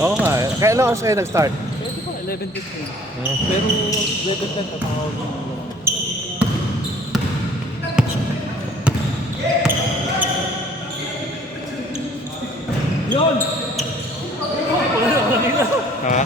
Oo nga. Kaya ilang oras kayo nag-start? Pwede pa, 11:15. Pero 11:10 tatawag mo. Yun! Ha?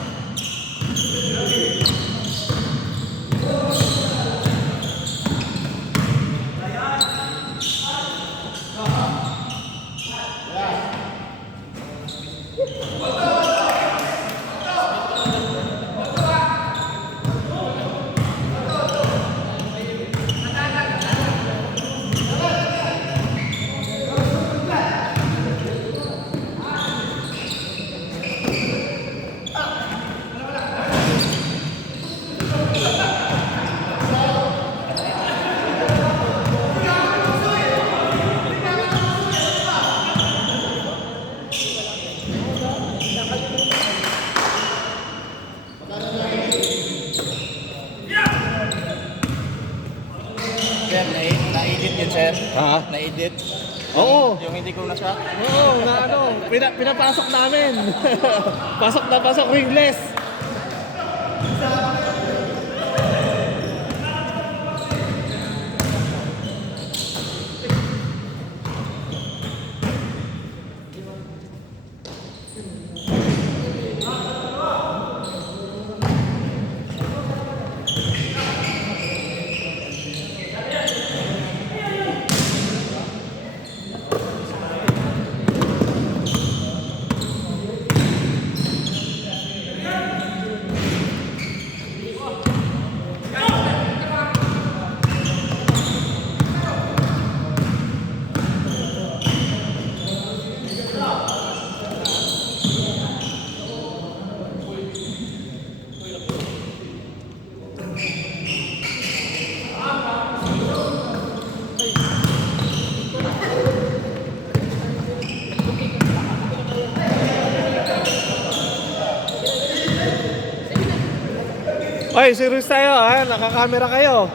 Sir, na-edit yun, sir. Ha? Na-edit. Oo. Yung hindi ko na-shot. Oo, na ano, pinapasok namin. Pasok na pasok, ringless. Oy, serious tayo ha, nakakamera kayo.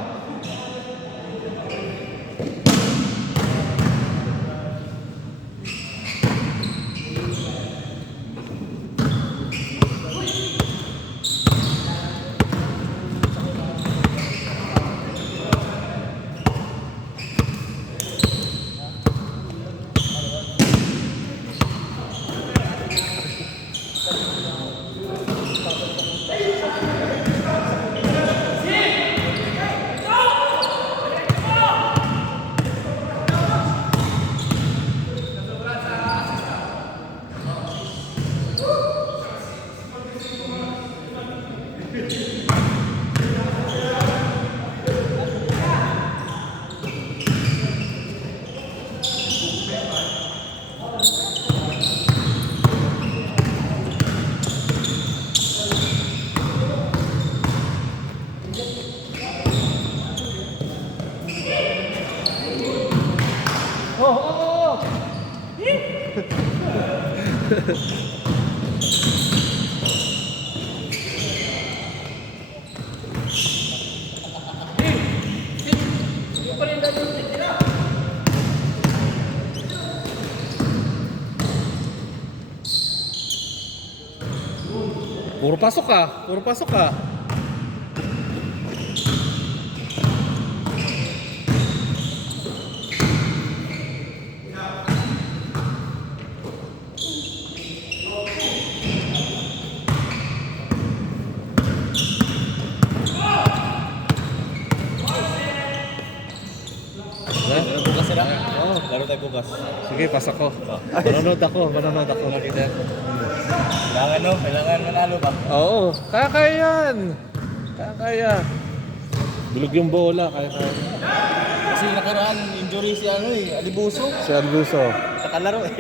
Puro pasok ka, puro pasok ka. Bukas sila? Oo, laro tayo bukas. Sige, pasok ko. Manonood ako. Kailangan manalo ba? Oo, kaya yan. Kaya. Bilog yung bola, kaya. Kasi nakaraan, injury si Alibuso. Si Albuso. Nakalaro eh.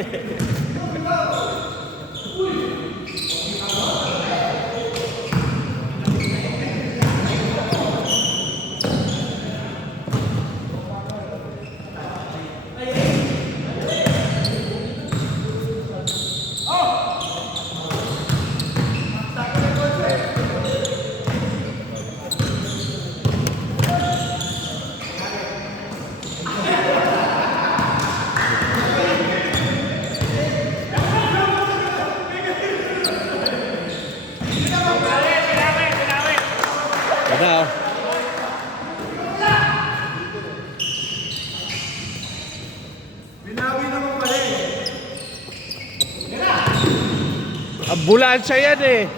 Ambulansya yan eh.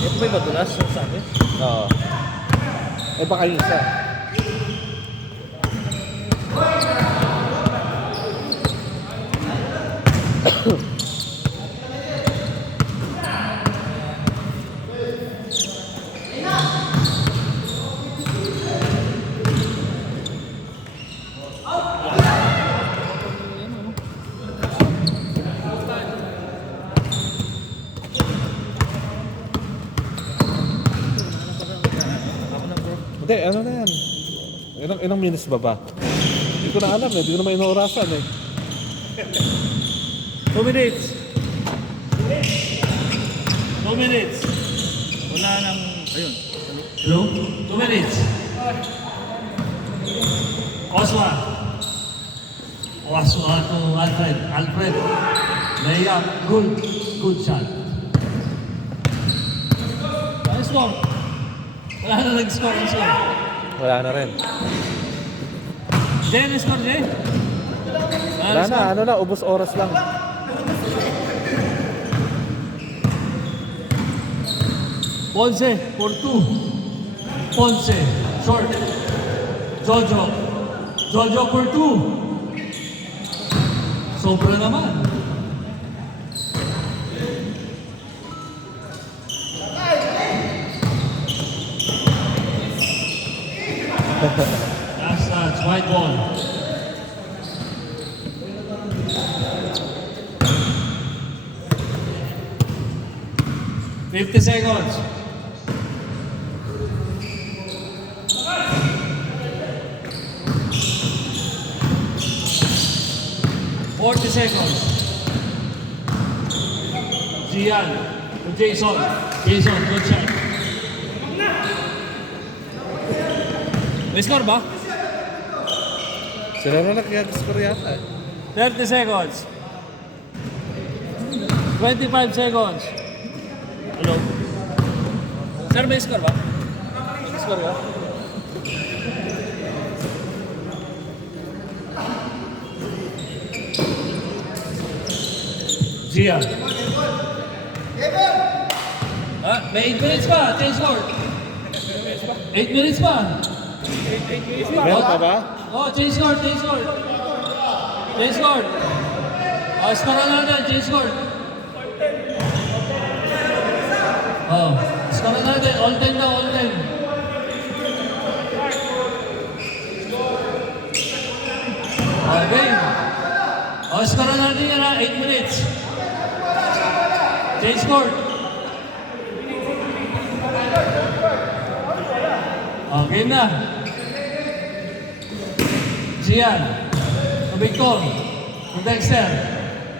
Ito ba yung madulas? Ang sabi? Oo. Eh baka yung isa. Hindi, ano na yan? Ilang minutes ba ba? Hindi ko na alam eh. Hindi ko naman inuurasan eh. 2 minutes. 2 minutes. Wala nang... Ayun. Hello? 2 minutes. Oswa. Oswa to Alfred. Alfred. Layup. Good shot. Ano score? Wala na nag-score. Ano score? Wala na rin. Jay, ano score, Jay? Wala na, ano na, ubos oras lang. Ponce for 2. Ponce, short. Jojo. Jojo for 2. Sobra naman. That's white ball. $50 seconds. $40 seconds. Gian to Jason. Jason, good shot. May score ba? Sila na nag-score yata eh. 30 seconds. 25 seconds. Hello? Sir, may score ba? May score ba? Gia. Ah, may 8 minutes pa. Change score. 8 minutes pa. 8 minutes pa. Meron pa ba? Oh, change score, change score. Change score. Oh, score na natin, change score. Oh, score na natin, all time na, all time. Okay. Oh, score na natin yan ha, 8 minutes. Change score. Oh, game na. Gian, to Victor, to Dexter,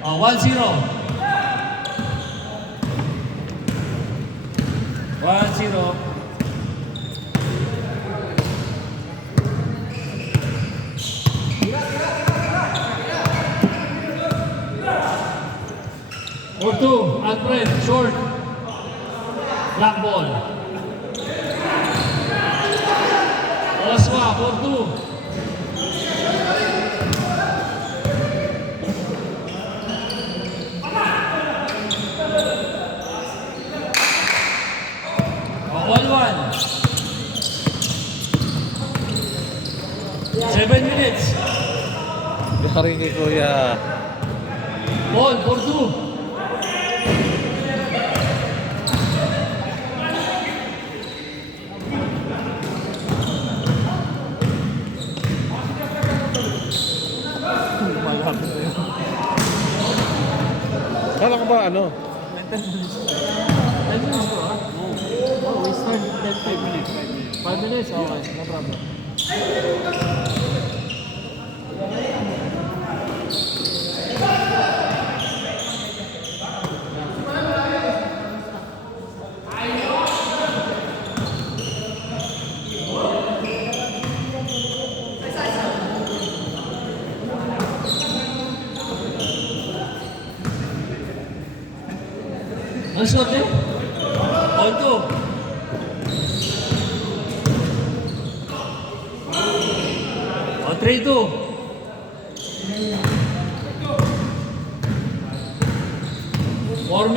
1-0. 1-0. Or 2, Alfred, short. Black ball. Oswa, for 2. All 1. 7 minutes. Yari ni Kuya. Ball for 2. Kala ko ba ano? 10 minutes ko, ha? Oh, we start 5 minutes. 5 minutes? Okay, no problem. Ano score din? All 2. O 3-2.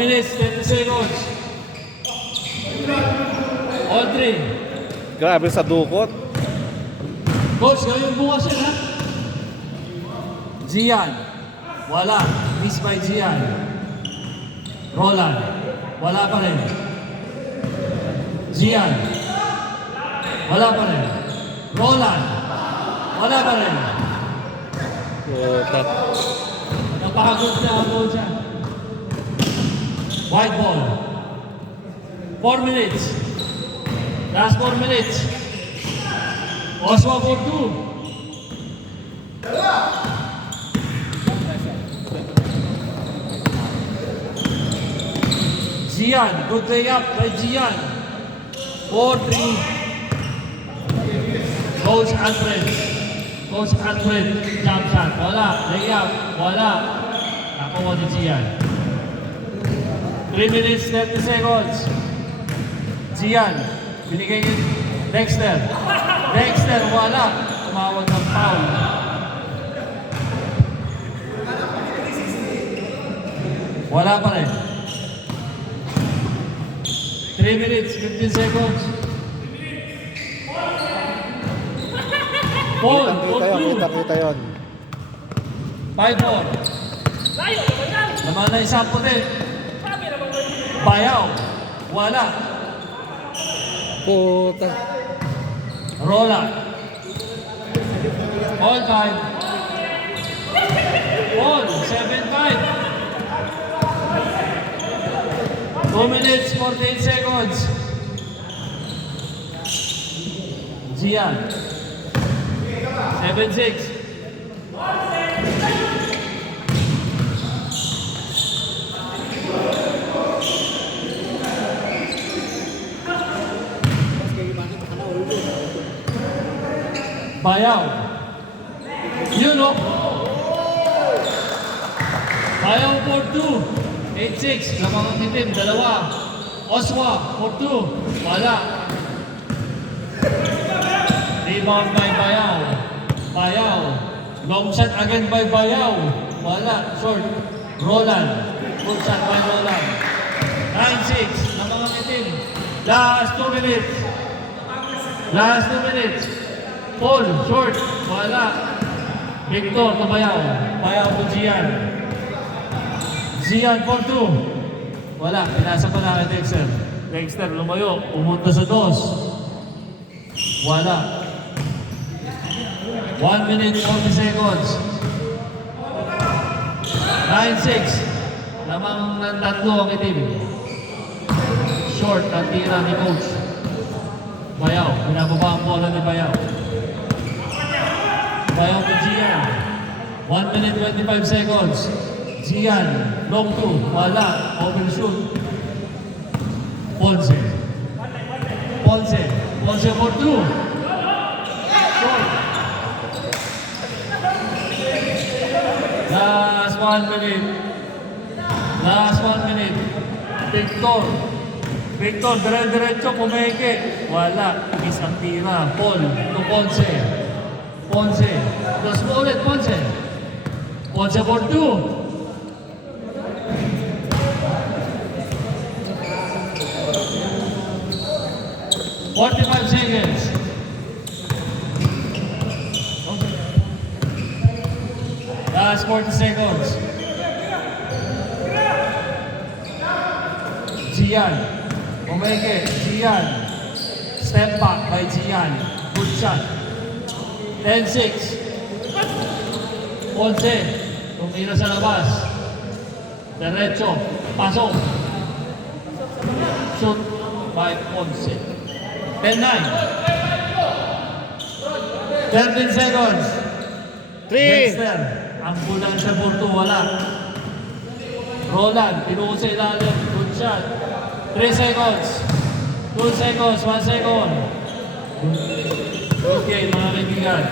minutes, 30 seconds. All three. Grabe sa dukot. Coach, gawin bukas yun, ha? Gian. Wala. Miss by Gian. Roland. Wala pa rin. Gian. Wala pa rin. Roland. Wala pa rin. Puta. Napakagod na ako dyan. White ball. 4 minutes. Last 4 minutes. Oswa for 2. Gian, good layup by Gian. 4-3. Coach Alfred. Coach Alfred, jump shot. Wala. Layup. Wala. Nakuha ni Gian. 3 minutes, 30 seconds. Gian, binigay ni Dexter. Dexter, wala. Tumawag ng foul. Wala pa rin. 3 minutes, 15 seconds. Paul, Kita yun. 5-4. Naman na isang puti. Bayaw. Wala. Puta. Roland. All time. Paul, 7-5. 2 minutes, 48 seconds. Gian. 7-6. Bayaw. Yun o. Bayaw for 2. 8-6. Lamang ang itim. Dalawa. Oswa for 2. Wala. Rebound by Bayaw. Bayaw. Long shot again by Bayaw. Wala. Short. Roland. Good shot by Roland. 9-6. Lamang ang itim. Last 2 minutes. Last 2 minutes. Paul, short, wala. Victor, to Bayaw. Bayaw to Gian. Gian for 2. Wala, pinasa pa na kay Dexter. Dexter, lumayo, pumunta sa 2. Wala. 1 minute, 40 seconds. 9-6. Lamang ng tatlo ang itim. Short ang tira ni Coach. Bayaw, pinababa ang bola ni Bayaw. Bayaw to Gian. 1 minute 25 seconds. Gian, long 2. Wala. Overshoot. Ponce. Ponce. Ponce for 2. Short. Last 1 minute. Last 1 minute. Victor. Victor, dire-diretso, pumeke. Wala. Isang tira. Paul to Ponce. Ponce. Plus mo ulit, Ponce. Ponce for 2. $45 seconds. Last 40 seconds. Gian. Umeke. Gian. Step back by Gian. Good shot. 10-6. Ponce. Tumira sa labas. Diretso. Pasok. Shoot by Ponce. 10-9. 13 seconds. 3. Dexter. Ang bulan sa Porto. Wala. Roland. Pinuho sa ilalim. Good shot. 3 seconds. 2 seconds. 1 second. Okay, mga kaibigan.